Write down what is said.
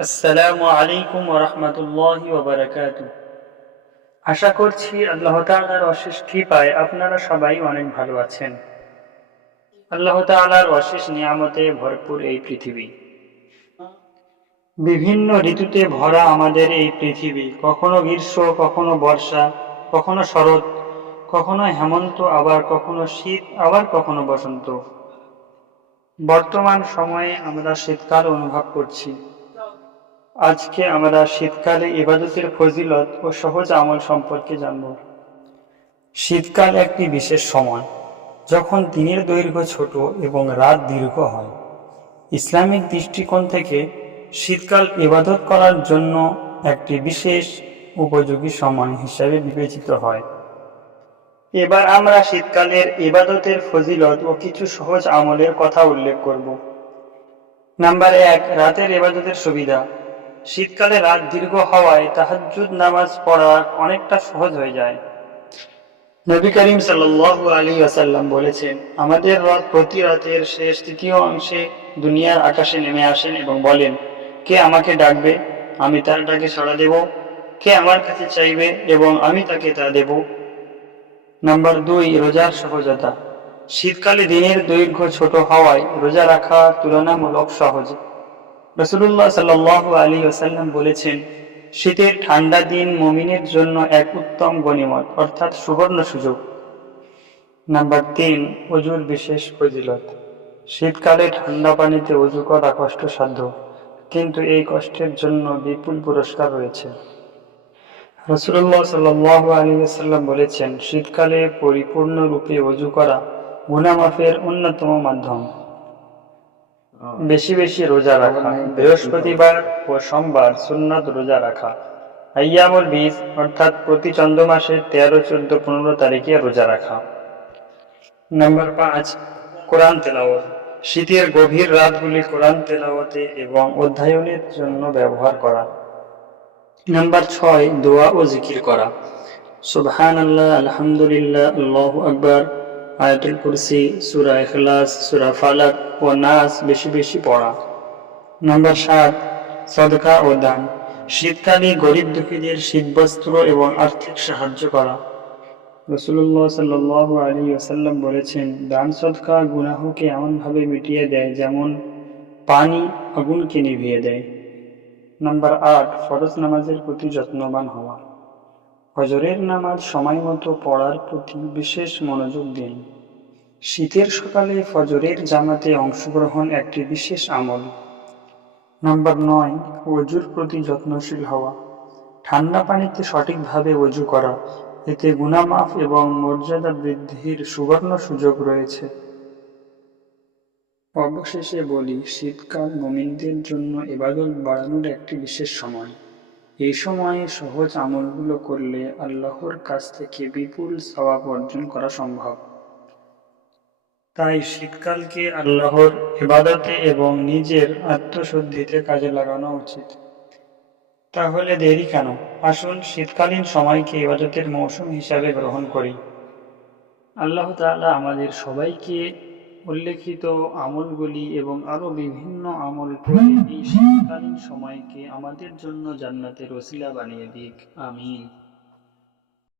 আসসালামু আলাইকুম ওরহমতুল্লাহ ওবরাকাতু আশা করছি আল্লাহ তাআলার অশেষ কৃপায় আপনারা সবাই অনেক ভালো আছেন। আল্লাহ তাআলার অশেষ নিয়ামতে ভরপুর এই পৃথিবী। বিভিন্ন ঋতুতে ভরা আমাদের এই পৃথিবী, কখনো গ্রীষ্ম, কখনো বর্ষা, কখনো শরৎ, কখনো হেমন্ত, আবার কখনো শীত, আবার কখনো বসন্ত। বর্তমান সময়ে আমরা শীতকাল অনুভব করছি। আজকে আমরা শীতকালে ইবাদতের ফজিলত ও সহজ আমল সম্পর্কে জানব। শীতকাল একটি বিশেষ সময়, যখন দিনের দৈর্ঘ্য ছোট এবং রাত দীর্ঘ হয়। ইসলামিক দৃষ্টিকোণ থেকে শীতকাল ইবাদত করার জন্য একটি বিশেষ উপযোগী সময় হিসাবে বিবেচিত হয়। এবার আমরা শীতকালের ইবাদতের ফজিলত ও কিছু সহজ আমলের কথা উল্লেখ করব। নাম্বার এক, রাতের ইবাদতের সুবিধা। শীতকালে রাত দীর্ঘ হওয়ায় তাহাজ্জুদ নামাজ পড়া অনেকটা সহজ হয়ে যায়। নবী করিম সাল্লাল্লাহু আলী ওয়াসাল্লাম বলেছেন, আমাদের রথ প্রতি রাতের শেষ তৃতীয় অংশে দুনিয়ার আকাশে নেমে আসেন এবং বলেন, কে আমাকে ডাকবে? আমি তার ডাকে সাড়া দেব। কে আমার কাছে চাইবে এবং আমি তাকে তা দেব? নাম্বার দুই, রোজার সহজতা। শীতকালে দিনের দৈর্ঘ্য ছোট হওয়ায় রোজা রাখা তুলনামূলক সহজ। রসুল্লাহ সাল্লাহ আলী ওসাল্লাম বলেছেন, শীতের ঠান্ডা দিন মমিনের জন্য এক উত্তম গণিমত, অর্থাৎ সুবর্ণ সুযোগ। নাম্বার তিন, অজুর বিশেষ ফজিলত। শীতকালে ঠান্ডা পানিতে অজু করা কষ্টসাধ্য, কিন্তু এই কষ্টের জন্য বিপুল পুরস্কার রয়েছে। রসুল্লাহ সাল্লাহ আলী ওসাল্লাম বলেছেন, শীতকালে পরিপূর্ণরূপে অজু করা গুনামাফের অন্যতম মাধ্যম। বেশি বেশি রোজা রাখা। বৃহস্পতিবার ও সোমবার সুন্নাত রোজা রাখা। আইয়ামুল বীজ অর্থাৎ প্রতি চন্দ্র মাসের তেরো চোদ্দ পনেরো তারিখে রোজা রাখা। নাম্বার পাঁচ কোরআন তেলাওয়াত। শীতের গভীর রাতগুলি কোরআন তেলাওয়াতে এবং অধ্যয়নের জন্য ব্যবহার করা। নাম্বার ছয় দোয়া ও জিকির করা। সুবহান আল্লাহ আলহামদুলিল্লাহ আল্লাহ আকবর। আয়াতুল কুরসি, সুরা ইখলাস, সুরা ফালাক ও নাস বেশি বেশি পড়া। নম্বর সাত, সদকা ও দান। শীতকালে গরিব দুঃখীদের শীতবস্ত্র এবং আর্থিক সাহায্য করা। রসুল্লাহ সাল্লাহ আলী ওসাল্লাম বলেছেন, দান, সদকা, গুনাহকে এমনভাবে মিটিয়ে দেয় যেমন পানি আগুনকে নিভিয়ে দেয়। নাম্বার আট, ফরজ নামাজের প্রতি যত্নবান হওয়া। হজরের নামাজ সময় মতো পড়ার প্রতি বিশেষ মনোযোগ দিন। শীতের সকালে ফজরের জামাতে অংশগ্রহণ একটি বিশেষ আমল। নাম্বার নয় অজুর প্রতি যত্নশীল হওয়া। ঠান্ডা পানিতে সঠিকভাবে অজু করা। এতে গুনামাফ এবং মর্যাদা বৃদ্ধির সুবর্ণ সুযোগ রয়েছে। অবশেষে বলি, শীতকাল মমিনদের জন্য ইবাদত বাড়ানোর একটি বিশেষ সময়। এই সময়ে সহজ আমলগুলো করলে আল্লাহর কাছ থেকে বিপুল সওয়াব অর্জন করা সম্ভব। তাই শীতকালকে আল্লাহর ইবাদতে এবং নিজের আত্মশুদ্ধিতে কাজে লাগানো উচিত। তাহলে দেরি কেন? আসুন শীতকালীন সময়কে ইবাদতের মৌসুম হিসাবে গ্রহণ করি। আল্লাহ তালা আমাদের সবাইকে উল্লেখিত আমলগুলি এবং আরও বিভিন্ন আমল করে এই শীতকালীন সময়কে আমাদের জন্য জান্নাতের ওসিলা বানিয়ে দিক। আমিন।